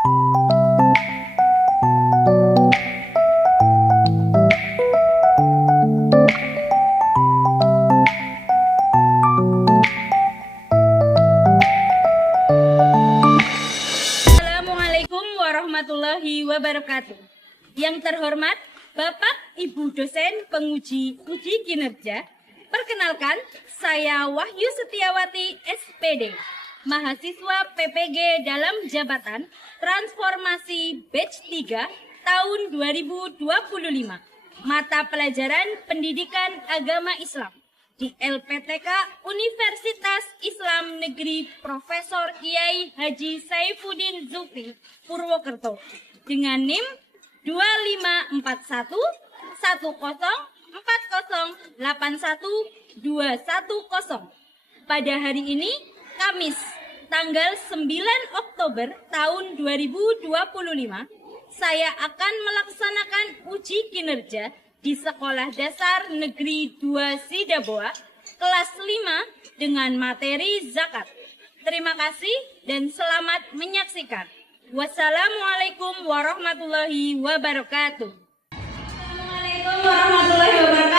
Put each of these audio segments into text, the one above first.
Assalamualaikum warahmatullahi wabarakatuh. Yang terhormat Bapak Ibu dosen penguji uji kinerja, perkenalkan saya Wahyu Setiawati SPD, mahasiswa PPG dalam jabatan transformasi batch 3 tahun 2025, mata pelajaran pendidikan agama Islam di LPTK Universitas Islam Negeri Profesor Kiai Haji Saifuddin Zulfi Purwokerto dengan NIM 2541 1040 81 210. Pada hari ini Kamis tanggal 9 Oktober tahun 2025, saya akan melaksanakan uji kinerja di Sekolah Dasar Negeri 2 Sidaboa kelas 5 dengan materi zakat. Terima kasih dan selamat menyaksikan. Wassalamualaikum warahmatullahi wabarakatuh. Assalamualaikum warahmatullahi wabarakatuh.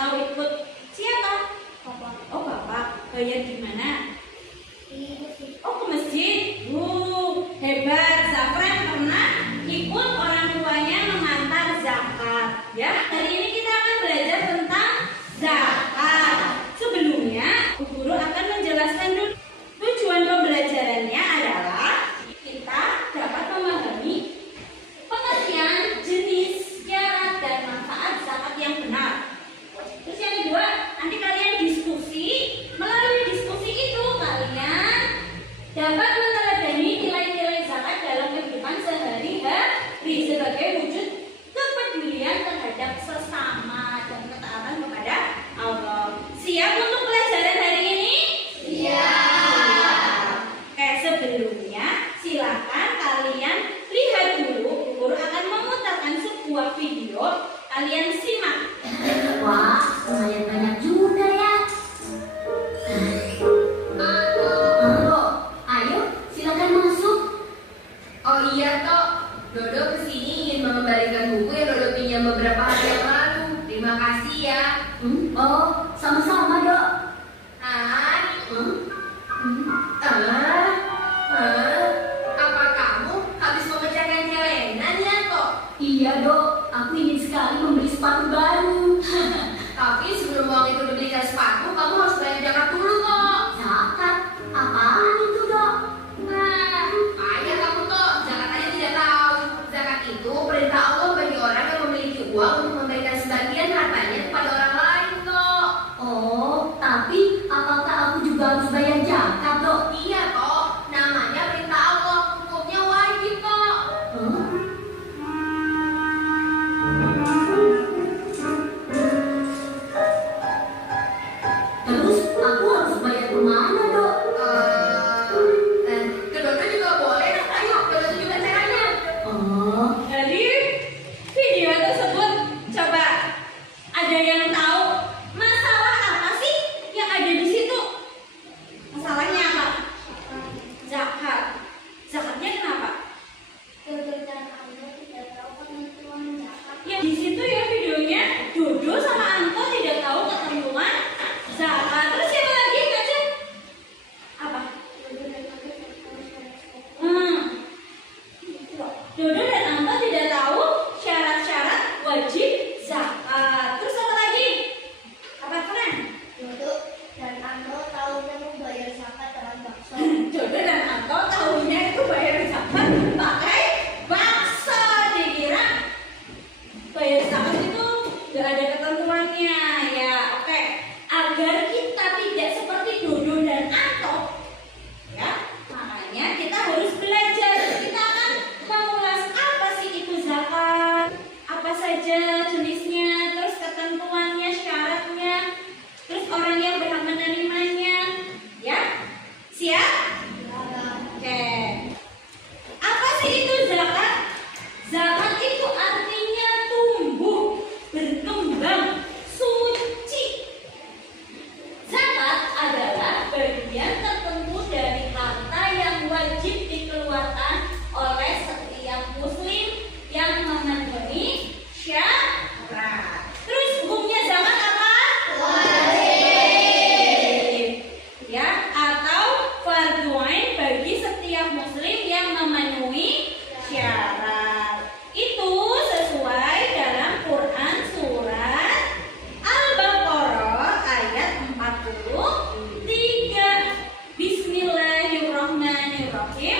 atau ikut siapa? Oh bapak, bayar di mana? Oh ke masjid. Hebat. Zafran pernah ikut orang tuanya mengantar zakat. Ya, hari ini kita akan belajar tentang zakat. Sebelumnya, Bu Guru akan menjelaskan dulu tujuan pembelajarannya adalah kita dapat memahami pengertian jenis, syarat, dan manfaat zakat yang benar. Terus yang kedua, nanti kalian diskusi. Melalui diskusi itu kalian dapat meneladani nilai-nilai zakat dalam kehidupan sehari-hari sebagai wujud kepedulian terhadap sesama dan ketaatan kepada Allah. Siap untuk pelajaran hari ini? Siap. Oke, sebelumnya silakan kalian lihat dulu. Guru akan memutarkan sebuah video. Kalian simak. Wah, lumayan banyak juga ya. Ayo, silakan masuk. Oh iya Tok, Dodo kesini ingin mengembalikan buku yang Dodo pinjam beberapa hari yang lalu. Terima kasih ya. Oh, sama-sama, Dok. Apa kamu habis memecahkan celengan ya Tok? Iya, Dok. Aku ingin sekali membeli sepatu baru. Tapi sebelum uang itu dibelikan sepatu, kamu harus bayar zakat dulu kok. Zakat? Apaan itu, Dok? Nah, ayah kamu Tok, zakat aja tidak tahu. Zakat itu perintah Allah bagi orang yang memiliki uang untuk memberikan sebagian hartanya kepada orang lain Tok. Oh, tapi apakah aku juga harus bayar zakat, Dok? Iya Tok, namanya perintah Allah, hukumnya wajib Tok. Terus aku harus bayar kemana, Dok? Ke Dodo juga boleh. Ayo, Dodo tunjukkan caranya. Oh, Dari video tersebut, coba ada yang tahu masalah apa sih yang ada di situ? Masalahnya apa? Zakat. Zakatnya kenapa? Ya di situ ya videonya Dodo sama Anto tidak tahu ketentuan zakat. Terus siapa lagi baca? Apa? Dodo dan Anto tidak tahu syarat-syarat wajib zakat. Terus apa lagi? Apa keren? Dodo dan Anto tahunya itu bayar zakat bakso. Dikira bayar zakat itu gak ada ketentuannya ya. Oke, agar kita tidak seperti Dodo dan Anto ya, makanya kita harus belajar. Kita akan mengulas apa sih itu zakat, apa saja jenisnya, terus ketentuannya, syaratnya, terus orang yang berhak menerimanya ya. Siap? Oke. Apa sih itu zakat? Zakat itu artinya tumbuh, berkembang, suci. Zakat adalah bagian tertentu dari harta yang wajib dikeluarkan oleh setiap muslim yang memenuhi syarat. Terus hukumnya zakat apa? Wajib. Ya, atau fardhu ain bagi setiap muslim yang memenuhi syarat. Itu sesuai dalam Quran surat Al-Baqarah ayat 43. Bismillahirrahmanirrahim.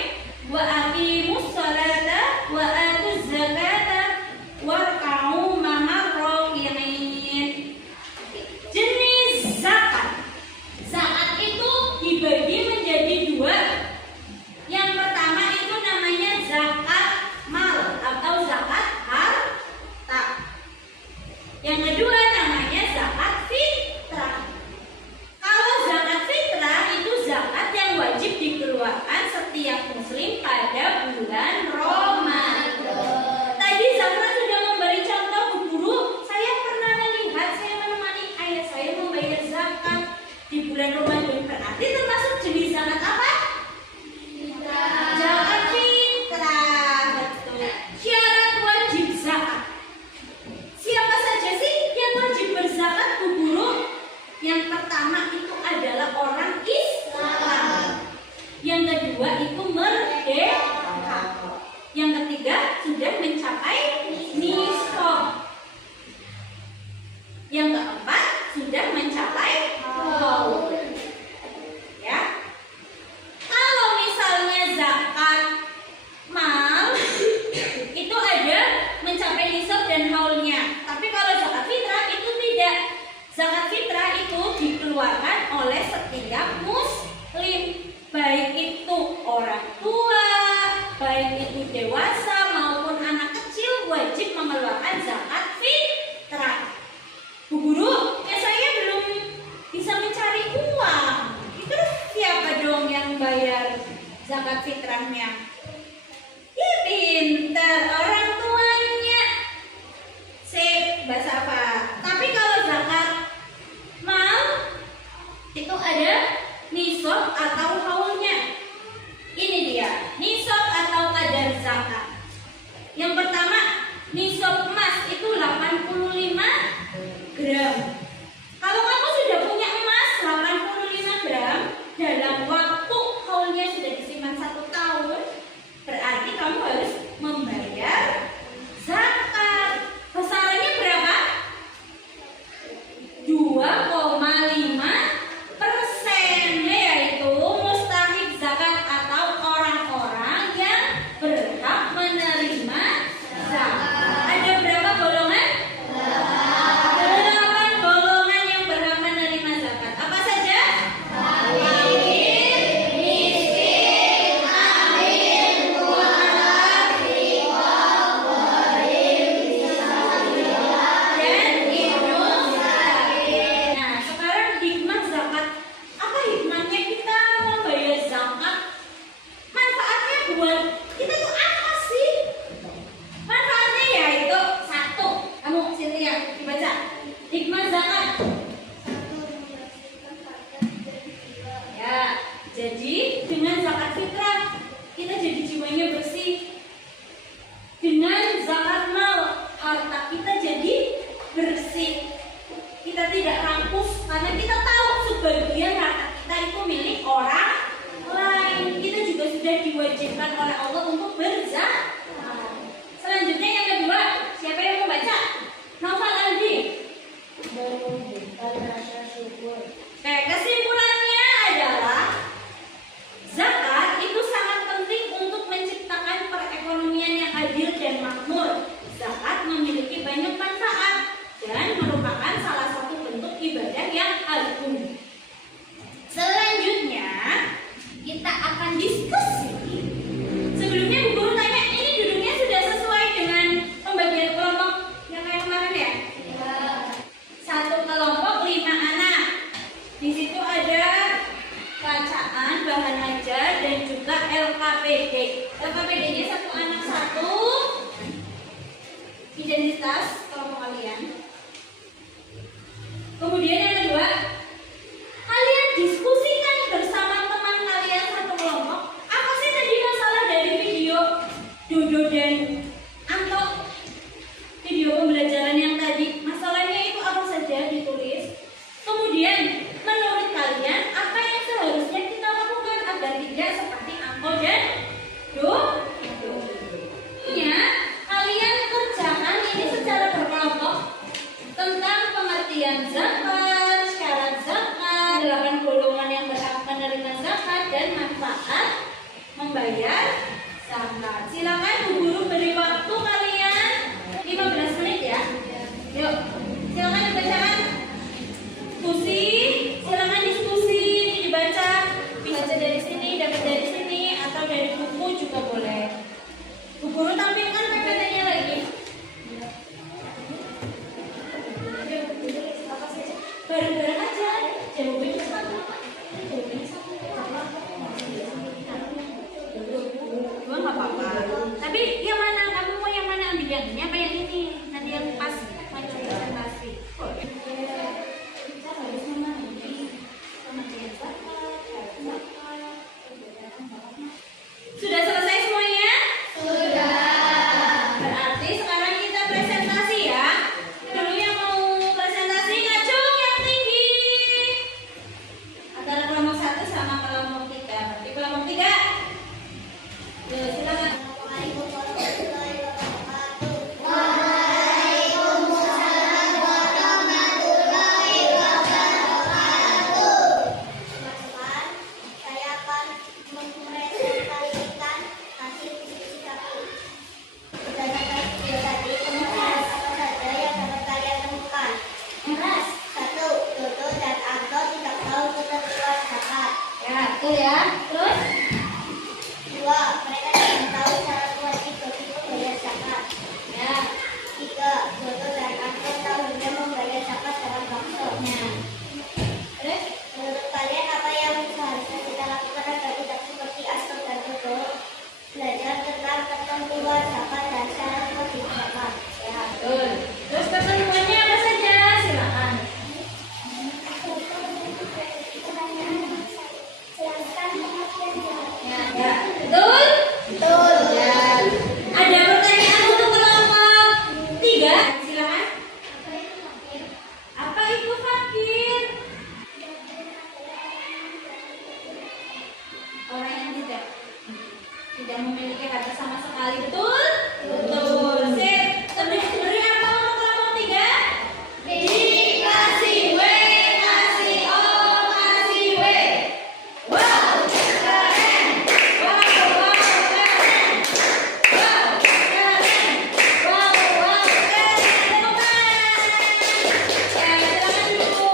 Wa aqimus salata wa atuz zakata warka'u ma'ar raki'in. Jenis zakat. Zakat itu dibagi menjadi dua. Yang pertama itu namanya zakat mal atau zakat harta. Yang kedua namanya zakat fitrah. Kalau zakat fitrah itu zakat yang wajib dikeluarkan setiap muslim pada bulan Ramadan. Tadi Zafran sudah memberi contoh, Bu Guru. Saya pernah melihat, saya menemani ayah saya membayar zakat di bulan Ramadan. Berarti termasuk jenis zakat apa? Zakat fitrah. Betul. Syarat wajib zakat. Siapa saja sih yang wajib berzakat, Bu dikeluarkan oleh setiap muslim, baik itu orang tua, baik itu dewasa maupun anak kecil wajib mengeluarkan zakat fitrah. Bu Guru, saya belum bisa mencari uang. Itu siapa dong yang bayar zakat fitrahnya? Ya pintar, orang tuanya. Sip, bahasa apa? Tapi kalau zakat mal itu ada nisab atau haulnya. Ini dia, nisab atau kadar zakat. Yang pertama, nisab emas itu 85 gram. Kalau kamu sudah punya emas 85 gram dalam waktu haulnya sudah disimpan 1 tahun, berarti kamu harus membayar zakat. Besarannya berapa? 2,5%, yaitu mustahik zakat atau orang-orang yang berhak menerima zakat. Ada berapa golongan? 8 golongan yang berhak menerima zakat. Apa saja? Fakir, miskin, amin, du'afa, dan ibnu sabil. Nah, sekarang hikmah zakat. Apa hikmahnya kita membayar zakat? Manfaatnya buat kita tuh apa sih? Manfaatnya yaitu satu. Kamu Cynthia dibaca. Hikmah zakat. Ya, jadi dengan zakat fitrah kita jadi jiwanya bersih. Dengan zakat mal harta kita jadi bersih. Kita tidak rampus karena kita tahu sebagian harta kita itu milik orang lain. Kita juga sudah diwajibkan oleh Allah untuk berzakat. Selanjutnya yang kedua, siapa yang mau baca? Novel Aldi. Oke, kesimpulannya adalah zakat itu sangat penting untuk menciptakan perekonomian yang adil dan makmur. Zakat memiliki banyak manfaat dan merupakan salah satu bentuk ibadah yang agung. Selanjutnya kita akan diskusi. Sebelumnya Bu Guru tanya, ini duduknya sudah sesuai dengan pembagian kelompok yang kayak kemarin ya? Satu kelompok 5 anak. Di situ ada bacaan, bahan ajar, dan juga LKPD. LKPD-nya 1 anak 1. Identitas kelompok kalian. Kemudian yang kedua, kalian diskusikan bersama teman kalian satu kelompok. Apa sih tadi masalah dari video Dodo dan Anto? Video pembelajaran yang tadi, masalahnya itu apa saja ditulis. Kemudian menurut kalian apa yang seharusnya kita lakukan agar tidak seperti Anto dan Dodo? Ya, kalian kerjakan ini secara berkelompok tentang pengertian zakat, syarat zakat, 8 golongan yang berhak menerima zakat, dan manfaat membayar zakat. Silakan Bu Guru beri waktu kalian 15 menit ya. Yuk, silakan dibacakan. Diskusi, silakan diskusi, dibaca. Baca dari sini, dapat dari sini, atau dari buku juga boleh. Bu Guru tampilkan PPT-nya lagi. Bareng-bareng aja, jawabannya satu. Dua nggak apa-apa. Tapi yang mana? Kamu mau yang mana? Ambil yang ini apa yang ini? Nanti yang pas maju presentasi. Kita harus memahami pengertian zakat, syarat zakat, kebenaran zakatnya. Sudah selesai semuanya? Sudah. Berarti sekarang kita presentasi ya. Dulu yang mau presentasi ngacung yang tinggi. Antara kelompok 1 sama kelompok 3. Berarti kelompok 3. Silakan. Wah. Betul ya. Terus? 2. Mereka tidak tahu syarat wajib bagi membayar zakat. Ya. 3. Bodoh dan angkuh tahu hingga membayar zakat dalam waktunya. Terus? Menurut kalian apa yang seharusnya kita lakukan agar tidak seperti Astor dan Bodoh? Belajar tentang ketentuan zakat dan syarat wajib zakat. Ya. Betul. Terus ketentuannya apa saja? Silakan. Ya. Betul? Betul. Ya. Ada pertanyaan untuk kelompok 3? Silakan. Apa itu fakir? Orang yang tidak memiliki harta sama sekali, betul? Betul. Sip. Beri apa untuk kelompok 3? Dikasih W, kasih O, kasih W. Wow, keren. Wow, keren. Wow, keren. Wow, keren. Temukan. Ya, silakan dulu.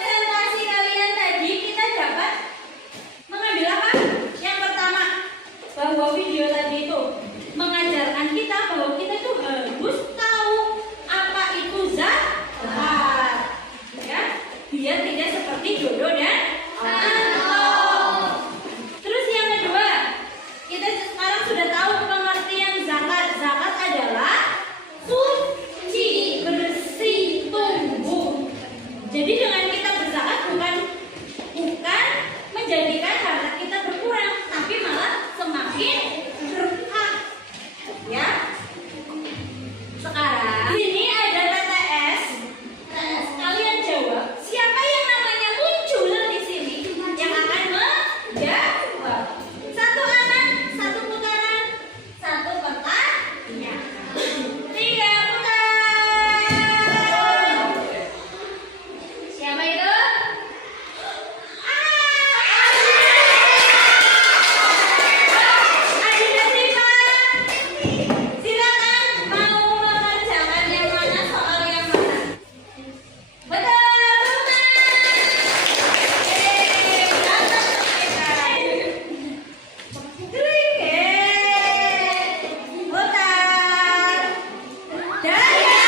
Presentasi kalian tadi kita dapat mengambil apa? Yang pertama, bahwa video tadi itu mengajarkan kita bahwa kita itu harus tahu apa itu zakat, ya, biar tidak seperti Dodo dan Anto. Terus yang kedua, kita sekarang sudah tahu pengertian zakat. Zakat adalah suci, bersih, tumbuh. Jadi dengan kita berzakat bukan menjadikan harta kita berkurang, tapi malah semakin berkah. Ya. Sekarang di sini ada TTS. Kalian jawab, siapa yang namanya muncul di sini yang akan menjawab? Satu anak, satu putaran, satu pertanyaan. 3 putaran. Siapa itu? Adinda Siva. Silakan, mau mengerjakan yang mana, soal yang mana? Betul, betul. Datang mereka. Kriket. Putar. Daya.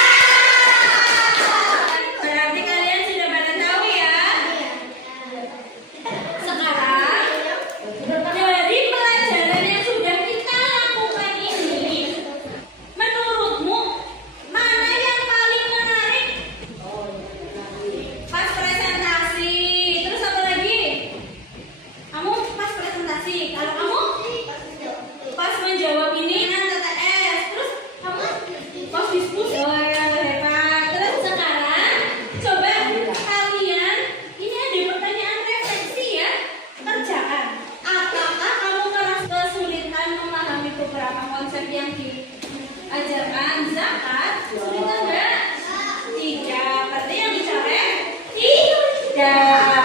Berarti kalian sudah pada tahu ya. Sekarang dari pelajaran yang sudah kita lakukan ini, menurutmu mana yang paling menarik? Pas presentasi. Terus apa lagi? Kamu pas presentasi. Kalau kamu pas menjawab ini kan TTS. Terus kamu pas diskusi. Oh ya, hebat. Terus sekarang coba kalian, ini ada pertanyaan refleksi ya. Kerjaan. Apakah kamu merasa kesulitan memahami beberapa konsep yang diajarkan zakat? Kesulitan enggak? Tidak. Berarti yang dicoret tidak.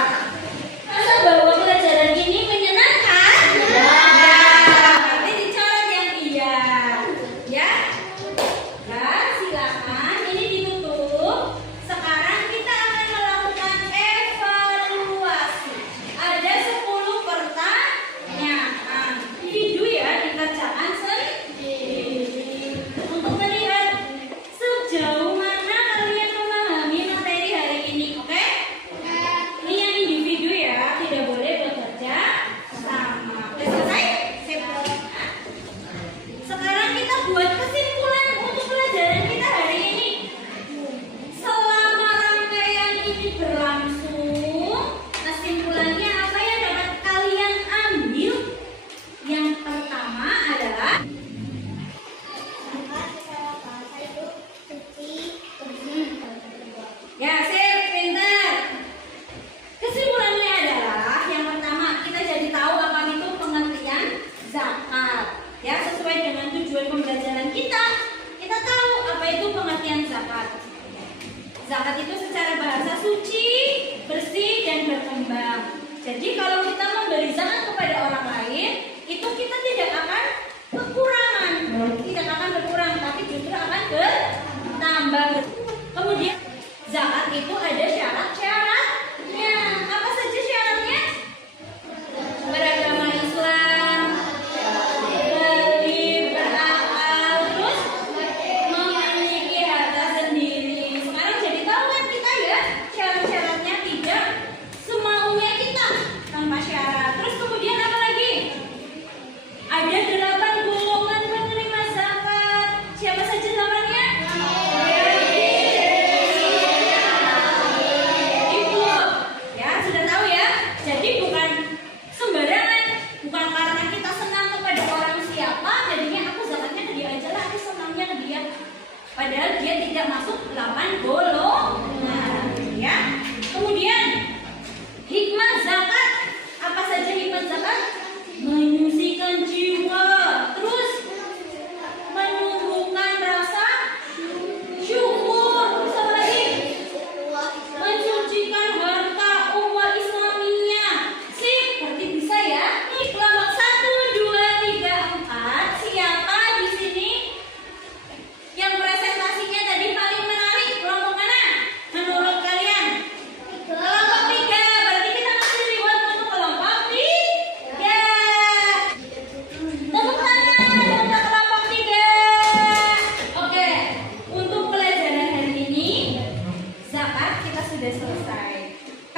Masa bahwa pelajaran ini menyenangkan? Tidak. Berarti dicoret yang iya. Ya? Nah, silakan. Ini ditutup. Sekarang kita akan melakukan evaluasi. Ada 10 pertanyaan. Video ya, dikerjakan sendiri. Untuk melihat sejauh mana kalian memahami materi hari ini, oke? Ini yang individu ya, tidak boleh bekerja sama. Udah selesai? Sip. Sekarang kita buat kesimpulan untuk pelajaran kita hari ini. Selama rangkaian ini berlangsung, kesimpulannya apa yang dapat kalian ambil? Yang pertama adalah Zakat secara bahasa itu suci, bersih, dan berbuah. ya, sip, pintar. Kesimpulannya adalah yang pertama, kita jadi tahu apa itu pengertian zakat. Ya, sesuai dengan tujuan pembelajaran kita. Kita tahu apa itu pengertian zakat. Zakat itu secara bahasa suci, bersih, dan berkembang. Jadi kalau kita memberi zakat kepada orang lain, itu kita tidak akan kekurangan, tidak akan berkurang, tapi justru akan bertambah. Kemudian zakat itu ada syarat-syaratnya. Apa saja syaratnya? Coba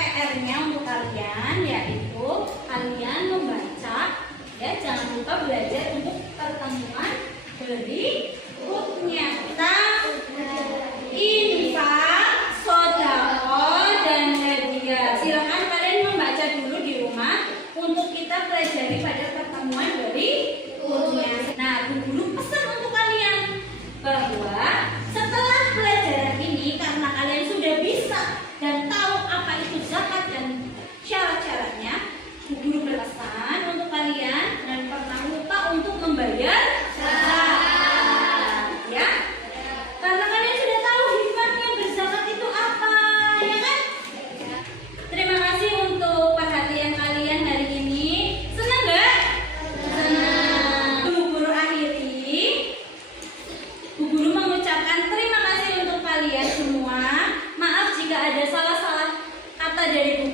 PR-nya untuk kalian yaitu kalian membaca, ya jangan lupa belajar untuk pertemuan berikutnya. Kita infak, sodako, dan hadiah. Silakan kalian membaca dulu di rumah untuk kita pelajari pada pertemuan berikutnya. Nah, Bu Guru pesan untuk kalian bahwa setelah pelajaran ini, karena kalian sudah bisa dan tahu apa itu zakat dan syarat-syaratnya, Bu Guru berpesan untuk kalian dan pernah lupa untuk membayar zakat, ya. Karena kalian sudah tahu hikmahnya berzakat itu apa, ya kan? Terima kasih untuk perhatian kalian hari ini. Senang nggak? Senang. Bu Guru akhiri. Bu Guru mengucapkan terima kasih untuk kalian semua. Maaf jika ada salah-salah kata dari Bu